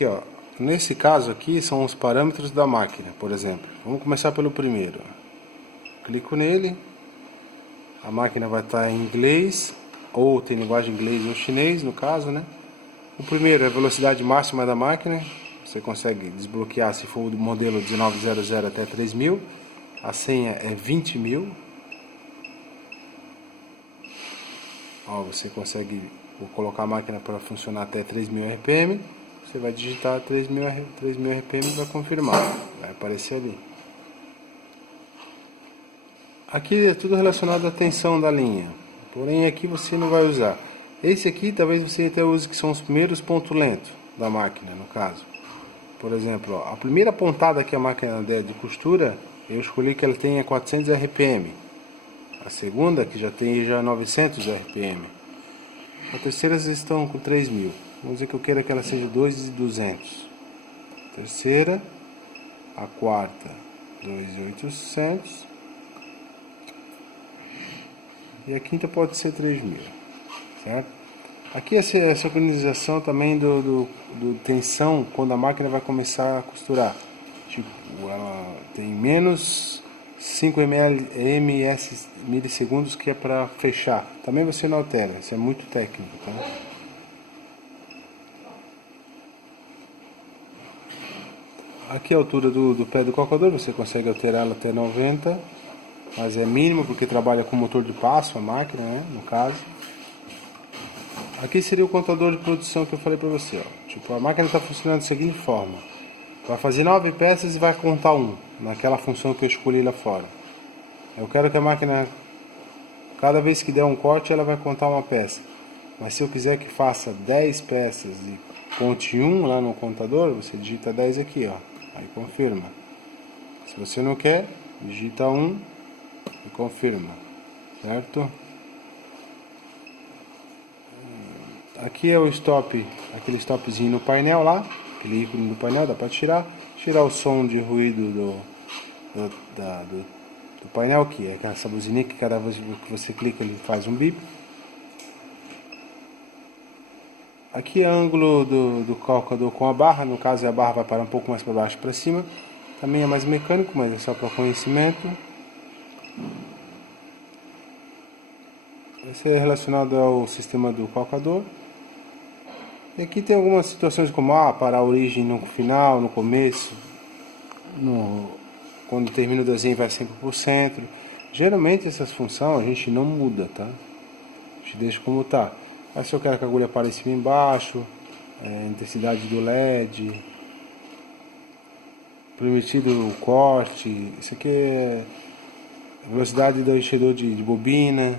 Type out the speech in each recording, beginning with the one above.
aqui, ó. Nesse caso aqui são os parâmetros da máquina, por exemplo. Vamos começar pelo primeiro. Clico nele. A máquina vai estar em inglês, ou tem linguagem inglês ou chinês, no caso, né? O primeiro é a velocidade máxima da máquina. Você consegue desbloquear se for do modelo 1900 até 3000. A senha é 20.000. Ó, você consegue colocar a máquina para funcionar até 3000 RPM. Você vai digitar 3000 RPM e vai confirmar. Vai aparecer ali. Aqui é tudo relacionado à tensão da linha. Porém aqui você não vai usar. Esse aqui talvez você até use, que são os primeiros pontos lentos da máquina, no caso. Por exemplo, ó, a primeira pontada que a máquina der de costura, eu escolhi que ela tenha 400 RPM. A segunda, que já tem 900 RPM. A terceira estão com 3000. Vamos dizer que eu queira que ela seja 2.200. Terceira, a quarta 2.800 e a quinta pode ser 3.000, certo? Aqui essa organização também do tensão quando a máquina vai começar a costurar. Tipo, ela tem menos 5 milissegundos que é para fechar. Também você não altera, isso é muito técnico, tá? Aqui a altura do pé do calcador, você consegue alterá-la até 90, mas é mínimo porque trabalha com motor de passo, a máquina, né, no caso. Aqui seria o contador de produção que eu falei para você, ó. Tipo, a máquina está funcionando da seguinte forma. Vai fazer 9 peças e vai contar 1, naquela função que eu escolhi lá fora. Eu quero que a máquina, cada vez que der um corte, ela vai contar uma peça. Mas se eu quiser que faça 10 peças e conte 1 lá no contador, você digita 10 aqui, ó. Aí confirma. Se você não quer, digita 1 e confirma, certo? Aqui é o stop, aquele stopzinho no painel lá, aquele ícone do painel, dá para tirar o som de ruído do painel, que é essa buzininha que cada vez que você clica ele faz um bip. Aqui é o ângulo do calcador com a barra, no caso a barra vai parar um pouco mais para baixo para cima. Também é mais mecânico, mas é só para conhecimento. Esse é relacionado ao sistema do calcador. E aqui tem algumas situações como parar a origem no final, no começo, quando termina o desenho vai sempre por centro. Geralmente essas funções a gente não muda, tá? A gente deixa como tá. Aí se eu quero que a agulha pare em cima e embaixo, intensidade do LED, permitido o corte, isso aqui é velocidade do enchedor de bobina.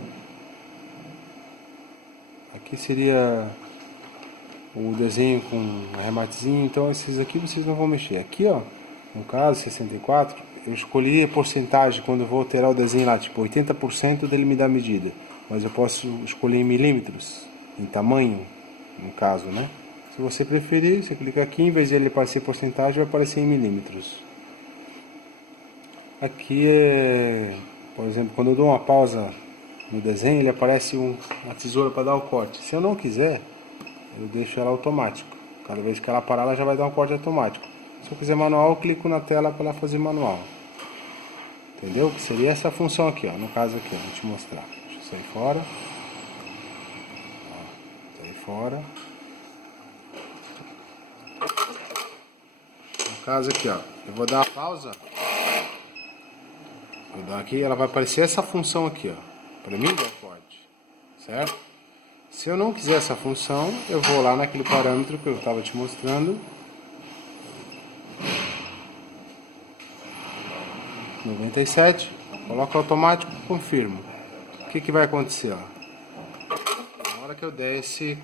Aqui seria o desenho com arrematezinho, então esses aqui vocês não vão mexer. Aqui, ó, no caso 64, eu escolhi a porcentagem quando eu vou alterar o desenho lá, tipo 80% dele me dá a medida, mas eu posso escolher em milímetros, em tamanho, no caso, né? Se você preferir, você clica aqui, em vez de ele aparecer porcentagem, vai aparecer em milímetros. Aqui é, por exemplo, quando eu dou uma pausa no desenho, ele aparece uma tesoura para dar o corte. Se eu não quiser, eu deixo ela automático. Cada vez que ela parar, ela já vai dar um corte automático. Se eu quiser manual, eu clico na tela para ela fazer manual. Entendeu? Que seria essa função aqui, ó. No caso aqui, ó, vou te mostrar. Deixa eu sair fora. Ó, sair fora. No caso aqui, ó, eu vou dar a pausa. Vou dar aqui, ela vai aparecer essa função aqui, ó. Para mim dar o corte, certo? Se eu não quiser essa função, eu vou lá naquele parâmetro que eu estava te mostrando. 97, coloco automático, confirmo. O que vai acontecer? Ó? Na hora que eu der esse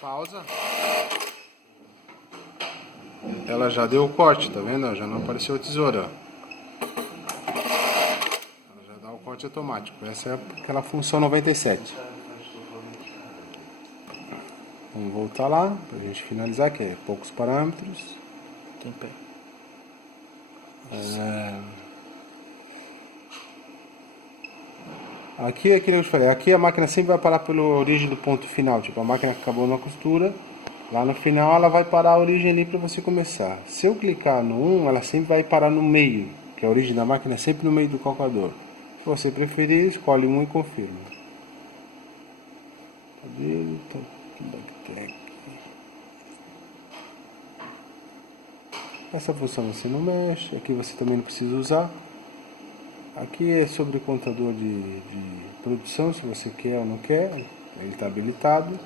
pausa, ela já deu o corte, tá vendo? Já não apareceu a tesoura. Ó. Ela já dá o corte automático. Essa é aquela função 97. Vamos voltar lá para a gente finalizar, que é poucos parâmetros. Tem pé. Aqui é que eu te falei, aqui a máquina sempre vai parar pela origem do ponto final. Tipo, a máquina acabou na costura, Lá no final ela vai parar a origem ali para você começar. Se eu clicar no 1, ela sempre vai parar no meio, que a origem da máquina é sempre no meio do calculador. Se você preferir, escolhe 1 e confirma. Essa função você não mexe, aqui você também não precisa usar. Aqui é sobre o contador de produção, se você quer ou não quer, ele está habilitado.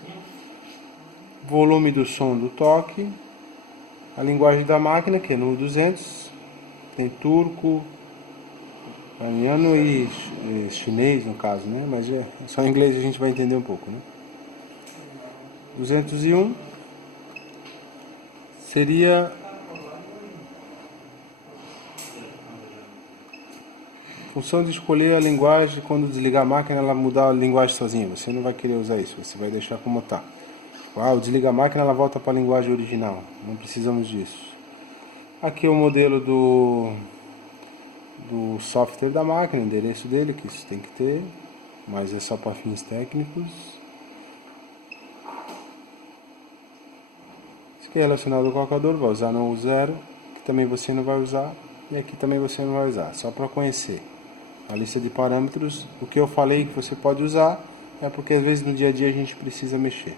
Volume do som do toque. A linguagem da máquina, que é no 200, tem turco, iraniano e chinês no caso, né? Mas só em inglês a gente vai entender um pouco, né? 201 seria função de escolher a linguagem. Quando desligar a máquina, ela mudar a linguagem sozinha. Você não vai querer usar isso, você vai deixar como está. Desliga a máquina, ela volta para a linguagem original. Não precisamos disso. Aqui é o modelo do software da máquina, o endereço dele, que isso tem que ter, mas é só para fins técnicos. Isso aqui é relacionado ao calculador, vai usar no 0, que também você não vai usar, e aqui também você não vai usar, só para conhecer. A lista de parâmetros, o que eu falei que você pode usar, é porque às vezes no dia a dia a gente precisa mexer.